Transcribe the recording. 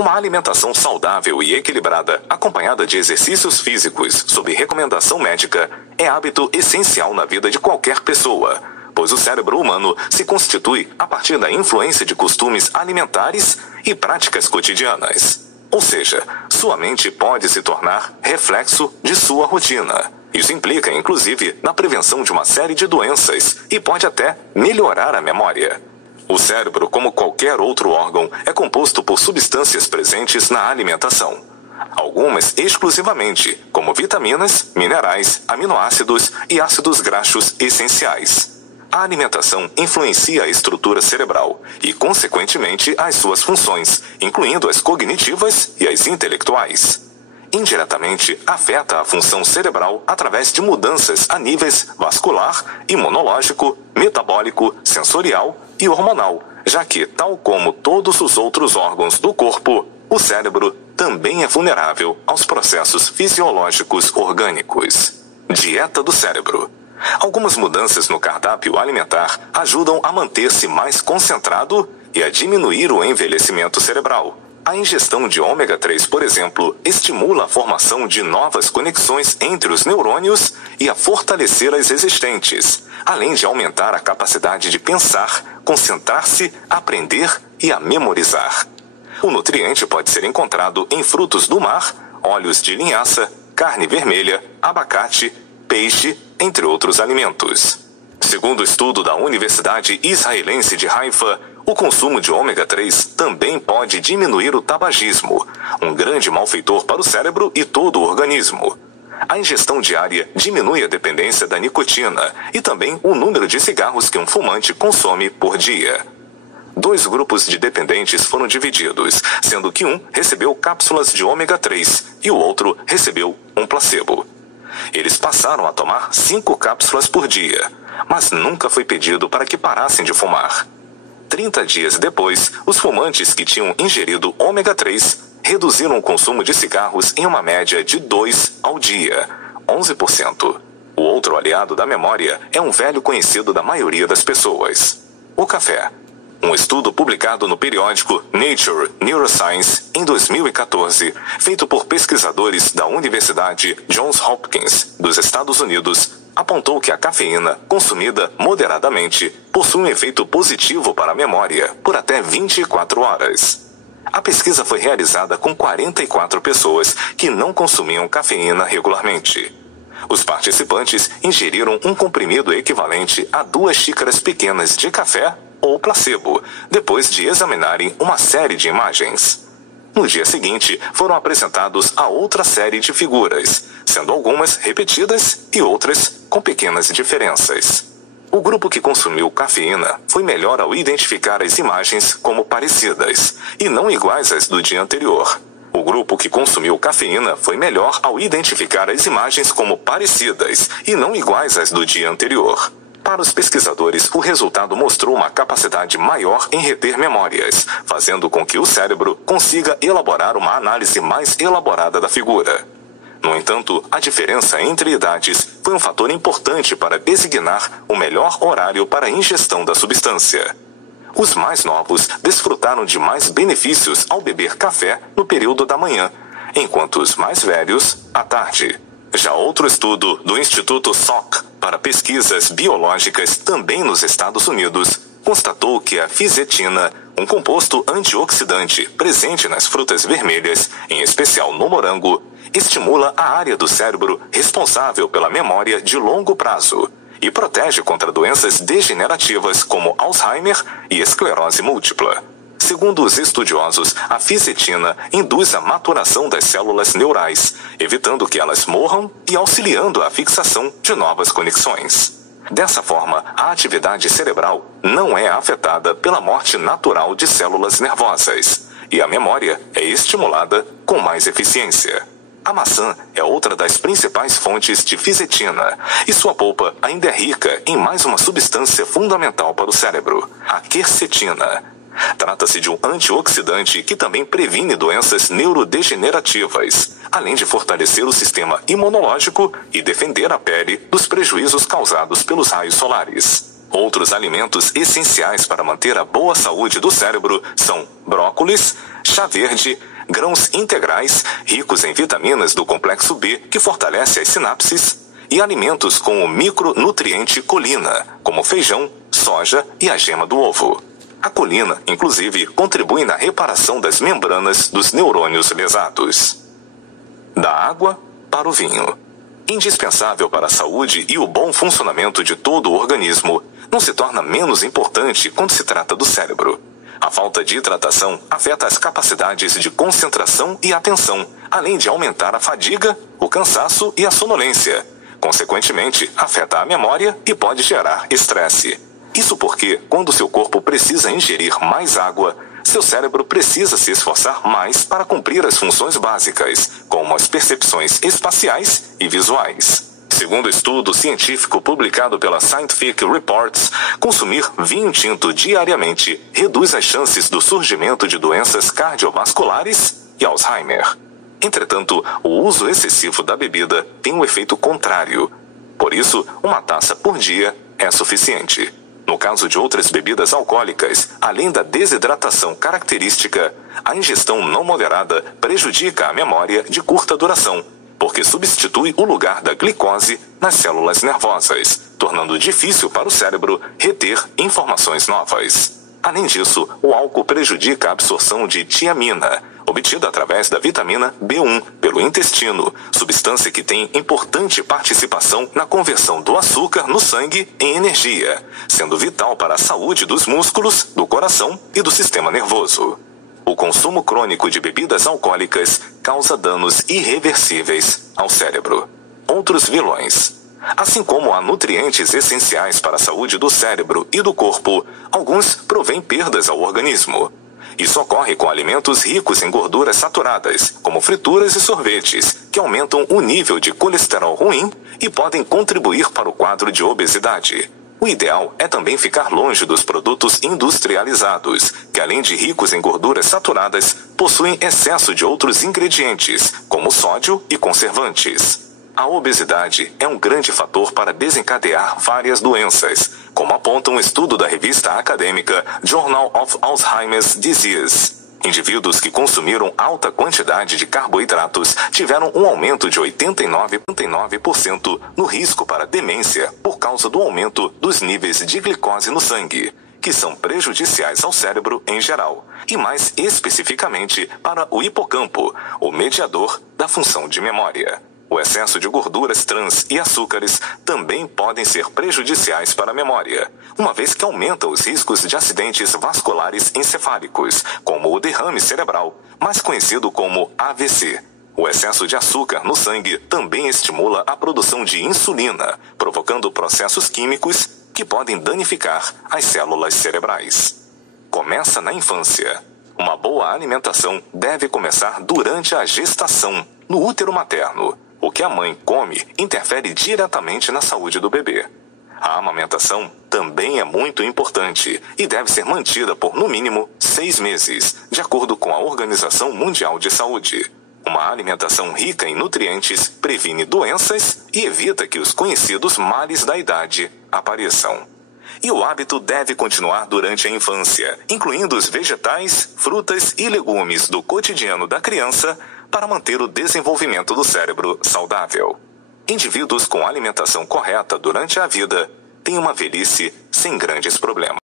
Uma alimentação saudável e equilibrada, acompanhada de exercícios físicos sob recomendação médica, é hábito essencial na vida de qualquer pessoa, pois o cérebro humano se constitui a partir da influência de costumes alimentares e práticas cotidianas. Ou seja, sua mente pode se tornar reflexo de sua rotina. Isso implica, inclusive, na prevenção de uma série de doenças e pode até melhorar a memória. O cérebro, como qualquer outro órgão, é composto por substâncias presentes na alimentação. Algumas exclusivamente, como vitaminas, minerais, aminoácidos e ácidos graxos essenciais. A alimentação influencia a estrutura cerebral e, consequentemente, as suas funções, incluindo as cognitivas e as intelectuais. Indiretamente, afeta a função cerebral através de mudanças a níveis vascular, imunológico, metabólico, sensorial e hormonal, já que, tal como todos os outros órgãos do corpo, o cérebro também é vulnerável aos processos fisiológicos orgânicos. Dieta do cérebro. Algumas mudanças no cardápio alimentar ajudam a manter-se mais concentrado e a diminuir o envelhecimento cerebral. A ingestão de ômega 3, por exemplo, estimula a formação de novas conexões entre os neurônios e a fortalecer as existentes, além de aumentar a capacidade de pensar, concentrar-se, aprender e a memorizar. O nutriente pode ser encontrado em frutos do mar, óleos de linhaça, carne vermelha, abacate, peixe, entre outros alimentos. Segundo o estudo da Universidade Israelense de Haifa, o consumo de ômega 3 também pode diminuir o tabagismo, um grande malfeitor para o cérebro e todo o organismo. A ingestão diária diminui a dependência da nicotina e também o número de cigarros que um fumante consome por dia. 2 grupos de dependentes foram divididos, sendo que um recebeu cápsulas de ômega 3 e o outro recebeu um placebo. Eles passaram a tomar 5 cápsulas por dia, mas nunca foi pedido para que parassem de fumar. 30 dias depois, os fumantes que tinham ingerido ômega 3 reduziram o consumo de cigarros em uma média de 2 ao dia, 11%. O outro aliado da memória é um velho conhecido da maioria das pessoas: o café. Um estudo publicado no periódico Nature Neuroscience em 2014, feito por pesquisadores da Universidade Johns Hopkins, dos Estados Unidos, apontou que a cafeína, consumida moderadamente, possui um efeito positivo para a memória por até 24 horas. A pesquisa foi realizada com 44 pessoas que não consumiam cafeína regularmente. Os participantes ingeriram um comprimido equivalente a 2 xícaras pequenas de café ou placebo, depois de examinarem uma série de imagens. No dia seguinte, foram apresentados a outra série de figuras, sendo algumas repetidas e outras com pequenas diferenças. O grupo que consumiu cafeína foi melhor ao identificar as imagens como parecidas e não iguais às do dia anterior. O grupo que consumiu cafeína foi melhor ao identificar as imagens como parecidas e não iguais às do dia anterior. Para os pesquisadores, o resultado mostrou uma capacidade maior em reter memórias, fazendo com que o cérebro consiga elaborar uma análise mais elaborada da figura. No entanto, a diferença entre idades foi um fator importante para designar o melhor horário para a ingestão da substância. Os mais novos desfrutaram de mais benefícios ao beber café no período da manhã, enquanto os mais velhos, à tarde. Já outro estudo do Instituto Salk para Pesquisas Biológicas, também nos Estados Unidos, constatou que a fisetina, um composto antioxidante presente nas frutas vermelhas, em especial no morango, estimula a área do cérebro responsável pela memória de longo prazo e protege contra doenças degenerativas como Alzheimer e esclerose múltipla. Segundo os estudiosos, a fisetina induz a maturação das células neurais, evitando que elas morram e auxiliando a fixação de novas conexões. Dessa forma, a atividade cerebral não é afetada pela morte natural de células nervosas, e a memória é estimulada com mais eficiência. A maçã é outra das principais fontes de fisetina, e sua polpa ainda é rica em mais uma substância fundamental para o cérebro, a quercetina. Trata-se de um antioxidante que também previne doenças neurodegenerativas, além de fortalecer o sistema imunológico e defender a pele dos prejuízos causados pelos raios solares. Outros alimentos essenciais para manter a boa saúde do cérebro são brócolis, chá verde, grãos integrais, ricos em vitaminas do complexo B, que fortalece as sinapses, e alimentos com o micronutriente colina, como feijão, soja e a gema do ovo. A colina, inclusive, contribui na reparação das membranas dos neurônios lesados. Da água para o vinho. Indispensável para a saúde e o bom funcionamento de todo o organismo, não se torna menos importante quando se trata do cérebro. A falta de hidratação afeta as capacidades de concentração e atenção, além de aumentar a fadiga, o cansaço e a sonolência. Consequentemente, afeta a memória e pode gerar estresse. Isso porque, quando seu corpo precisa ingerir mais água, seu cérebro precisa se esforçar mais para cumprir as funções básicas, como as percepções espaciais e visuais. Segundo estudo científico publicado pela Scientific Reports, consumir vinho tinto diariamente reduz as chances do surgimento de doenças cardiovasculares e Alzheimer. Entretanto, o uso excessivo da bebida tem um efeito contrário. Por isso, uma taça por dia é suficiente. No caso de outras bebidas alcoólicas, além da desidratação característica, a ingestão não moderada prejudica a memória de curta duração, porque substitui o lugar da glicose nas células nervosas, tornando difícil para o cérebro reter informações novas. Além disso, o álcool prejudica a absorção de tiamina, obtida através da vitamina B1 pelo intestino, substância que tem importante participação na conversão do açúcar no sangue em energia, sendo vital para a saúde dos músculos, do coração e do sistema nervoso. O consumo crônico de bebidas alcoólicas causa danos irreversíveis ao cérebro. Outros vilões. Assim como há nutrientes essenciais para a saúde do cérebro e do corpo, alguns provêm perdas ao organismo. Isso ocorre com alimentos ricos em gorduras saturadas, como frituras e sorvetes, que aumentam o nível de colesterol ruim e podem contribuir para o quadro de obesidade. O ideal é também ficar longe dos produtos industrializados, que além de ricos em gorduras saturadas, possuem excesso de outros ingredientes, como sódio e conservantes. A obesidade é um grande fator para desencadear várias doenças, como aponta um estudo da revista acadêmica Journal of Alzheimer's Disease. Indivíduos que consumiram alta quantidade de carboidratos tiveram um aumento de 89% no risco para demência por causa do aumento dos níveis de glicose no sangue, que são prejudiciais ao cérebro em geral, e mais especificamente para o hipocampo, o mediador da função de memória. O excesso de gorduras trans e açúcares também podem ser prejudiciais para a memória, uma vez que aumenta os riscos de acidentes vasculares encefálicos, como o derrame cerebral, mais conhecido como AVC. O excesso de açúcar no sangue também estimula a produção de insulina, provocando processos químicos que podem danificar as células cerebrais. Começa na infância. Uma boa alimentação deve começar durante a gestação, no útero materno. O que a mãe come interfere diretamente na saúde do bebê. A amamentação também é muito importante e deve ser mantida por no mínimo 6 meses, de acordo com a Organização Mundial de Saúde. Uma alimentação rica em nutrientes previne doenças e evita que os conhecidos males da idade apareçam. E o hábito deve continuar durante a infância, incluindo os vegetais, frutas e legumes do cotidiano da criança, para manter o desenvolvimento do cérebro saudável. Indivíduos com alimentação correta durante a vida têm uma velhice sem grandes problemas.